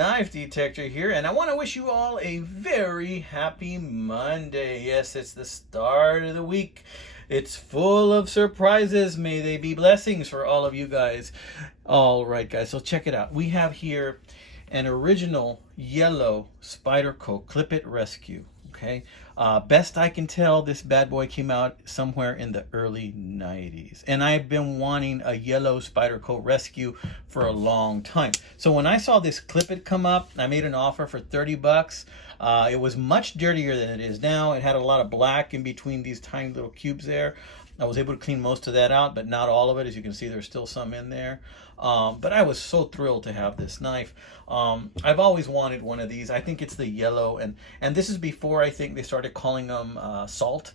Knife Detector here, and I want to wish you all a very happy Monday. Yes, it's the start of the week. It's full of surprises. May they be blessings for all of you guys. All right, guys, so check it out. We have here an original yellow Spyderco Clip It Rescue. Okay, best I can tell, this bad boy came out somewhere in the early 90s, and I've been wanting a yellow Spyderco Rescue for a long time. So when I saw this Clip It come up, I made an offer for 30 bucks. It was much dirtier than it is now. It had a lot of black in between these tiny little cubes there. I was able to clean most of that out, but not all of it. As you can see, there's still some in there. But I was so thrilled to have this knife. I've always wanted one of these. I think it's the yellow, and this is before I think they started calling them salt.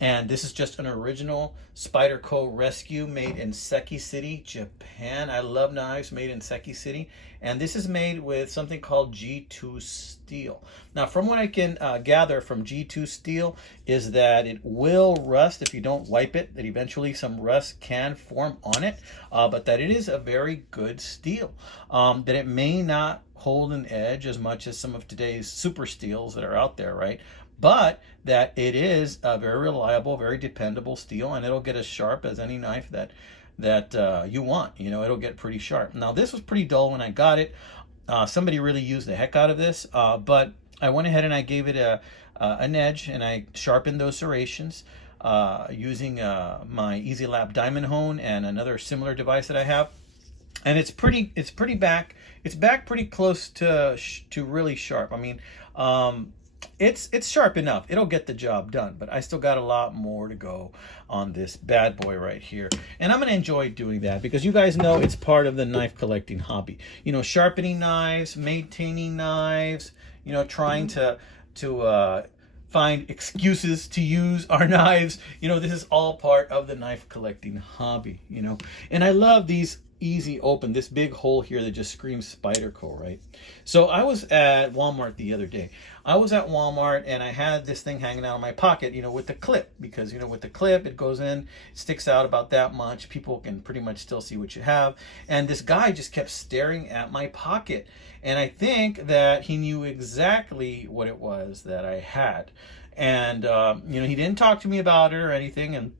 And this is just an original Spyderco Rescue made in Seki City, Japan. I love knives made in Seki City. And this is made with something called G2 steel. Now, from what I can gather from G2 steel is that it will rust if you don't wipe it, that eventually some rust can form on it, but that it is a very good steel. That it may not hold an edge as much as some of today's super steels that are out there, right? But that it is a very reliable, very dependable steel, and it'll get as sharp as any knife that you want. You know, it'll get pretty sharp. Now, this was pretty dull when I got it. Somebody really used the heck out of this, but I went ahead and I gave it an edge, and I sharpened those serrations using my Easy Lap Diamond Hone and another similar device that I have. And it's back pretty close to really sharp. I mean, it's sharp enough. It'll get the job done, but I still got a lot more to go on this bad boy right here. And I'm going to enjoy doing that because you guys know it's part of the knife collecting hobby. You know, sharpening knives, maintaining knives, you know, trying to find excuses to use our knives. You know, this is all part of the knife collecting hobby, you know. And I love these easy open, this big hole here that just screams Spyderco, right? So I was at Walmart the other day. I was at Walmart and I had this thing hanging out of my pocket, you know, with the clip, because, you know, with the clip, it goes in, it sticks out about that much. People can pretty much still see what you have. And this guy just kept staring at my pocket. And I think that he knew exactly what it was that I had. And, you know, he didn't talk to me about it or anything. And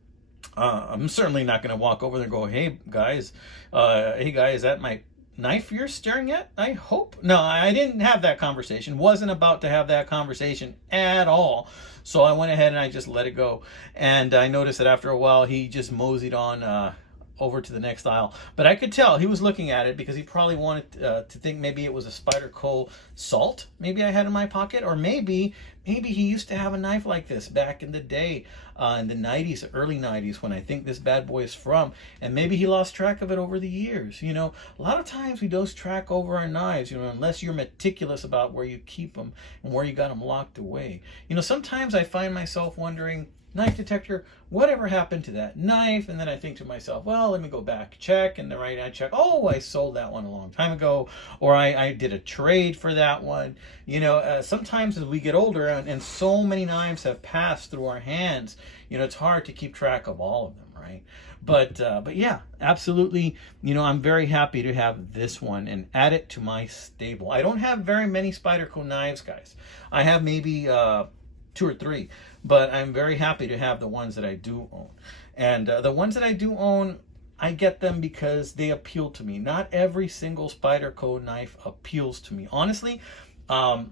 I'm certainly not going to walk over there and go, hey guy, is that my knife you're staring at? I hope. No, I didn't have that conversation. Wasn't about to have that conversation at all. So I went ahead and I just let it go. And I noticed that after a while, he just moseyed on over to the next aisle. But I could tell he was looking at it because he probably wanted to think maybe it was a Spyderco salt maybe I had in my pocket, or maybe he used to have a knife like this back in the day, in the 90s, early 90s, when I think this bad boy is from, and maybe he lost track of it over the years. You know, a lot of times we lose track over our knives, you know, unless you're meticulous about where you keep them and where you got them locked away. You know, sometimes I find myself wondering, knife detector, whatever happened to that knife? And then I think to myself, well, let me go back, check, and I check, oh, I sold that one a long time ago, or I did a trade for that one. You know, sometimes as we get older and so many knives have passed through our hands, you know, it's hard to keep track of all of them, right? But yeah, absolutely. You know, I'm very happy to have this one and add it to my stable. I don't have very many Spyderco knives, guys. I have maybe 2 or 3, but I'm very happy to have the ones that I do own. And the ones that I do own, I get them because they appeal to me. Not every single Spyderco knife appeals to me. Honestly, I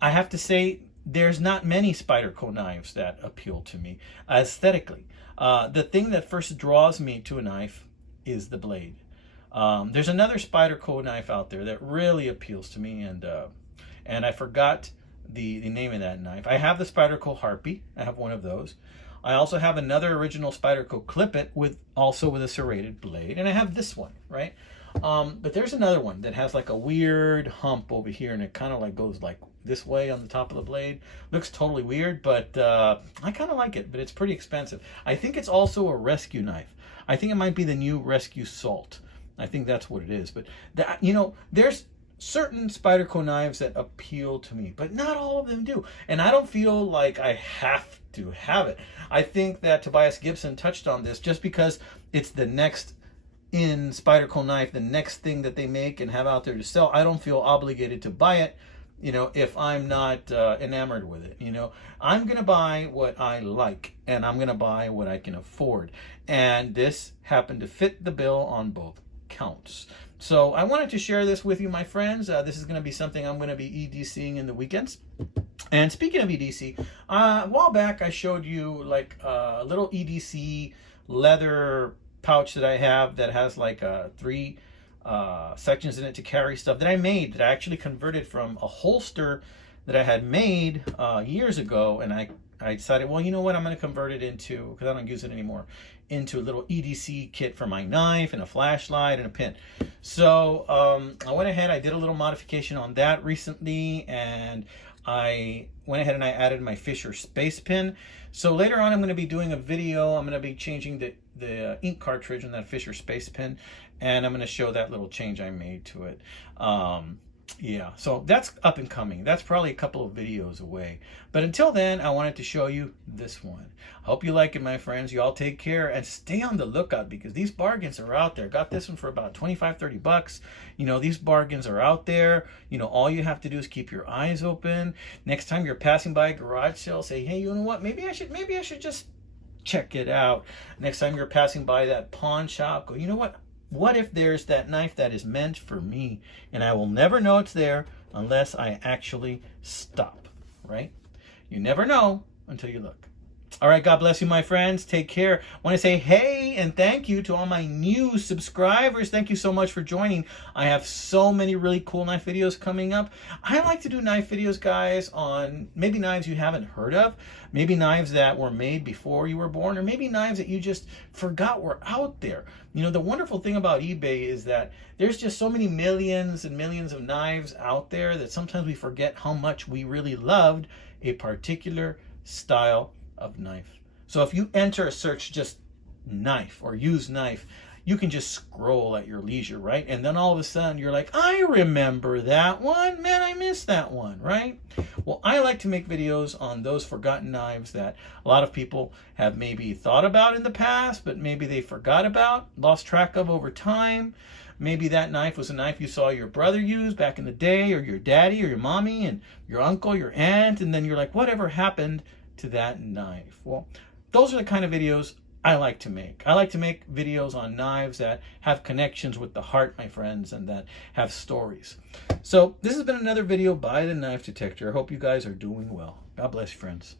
have to say there's not many Spyderco knives that appeal to me aesthetically. The thing that first draws me to a knife is the blade. There's another Spyderco knife out there that really appeals to me, and I forgot the name of that knife. I have the Spyderco Harpy. I have one of those. I also have another original Spyderco Clip It with a serrated blade, and I have this one, right? But there's another one that has like a weird hump over here, and it kind of like goes like this way on the top of the blade. Looks totally weird, but I kind of like it, but it's pretty expensive. I think it's also a rescue knife. I think it might be the new Rescue Salt. I think that's what it is. But that, you know, there's certain Spyderco knives that appeal to me, but not all of them do. And I don't feel like I have to have it. I think that Tobias Gibson touched on this just because it's the next in Spyderco knife, the next thing that they make and have out there to sell, I don't feel obligated to buy it, you know, if I'm not enamored with it. You know, I'm going to buy what I like, and I'm going to buy what I can afford. And this happened to fit the bill on both counts. So I wanted to share this with you, my friends. This is going to be something I'm going to be EDCing in the weekends. And speaking of EDC, a while back I showed you like a little EDC leather pouch that I have that has like 3 sections in it to carry stuff that I made, that I actually converted from a holster that I had made years ago. And I decided, well, you know what, I'm going to convert it into, because I don't use it anymore, into a little EDC kit for my knife and a flashlight and a pin. So I went ahead, I did a little modification on that recently, and I went ahead and I added my Fisher space pin. So later on I'm going to be doing a video. I'm going to be changing the ink cartridge on that Fisher space pin, and I'm going to show that little change I made to it. Yeah, so that's up and coming. That's probably a couple of videos away. But until then, I wanted to show you this one. I hope you like it, my friends. You all take care and stay on the lookout, because these bargains are out there. Got this one for about 25, 30 bucks. You know, these bargains are out there. You know, all you have to do is keep your eyes open. Next time you're passing by a garage sale, say, hey, you know what? Maybe I should just check it out. Next time you're passing by that pawn shop, go, you know what? What if there's that knife that is meant for me, and I will never know it's there unless I actually stop, right? You never know until you look. All right, God bless you, my friends. Take care. I want to say hey and thank you to all my new subscribers. Thank you so much for joining. I have so many really cool knife videos coming up. I like to do knife videos, guys, on maybe knives you haven't heard of, maybe knives that were made before you were born, or maybe knives that you just forgot were out there. You know, the wonderful thing about eBay is that there's just so many millions and millions of knives out there that sometimes we forget how much we really loved a particular style of knife. So if you enter a search just knife or used knife, you can just scroll at your leisure, right? And then all of a sudden you're like, I remember that one. Man, I missed that one, right? Well, I like to make videos on those forgotten knives that a lot of people have maybe thought about in the past, but maybe they forgot about, lost track of over time. Maybe that knife was a knife you saw your brother use back in the day, or your daddy or your mommy and your uncle, your aunt, and then you're like, whatever happened to that knife? Well, those are the kind of videos I like to make. I like to make videos on knives that have connections with the heart, my friends, and that have stories. So this has been another video by the Knife Detector. I hope you guys are doing well. God bless you, friends.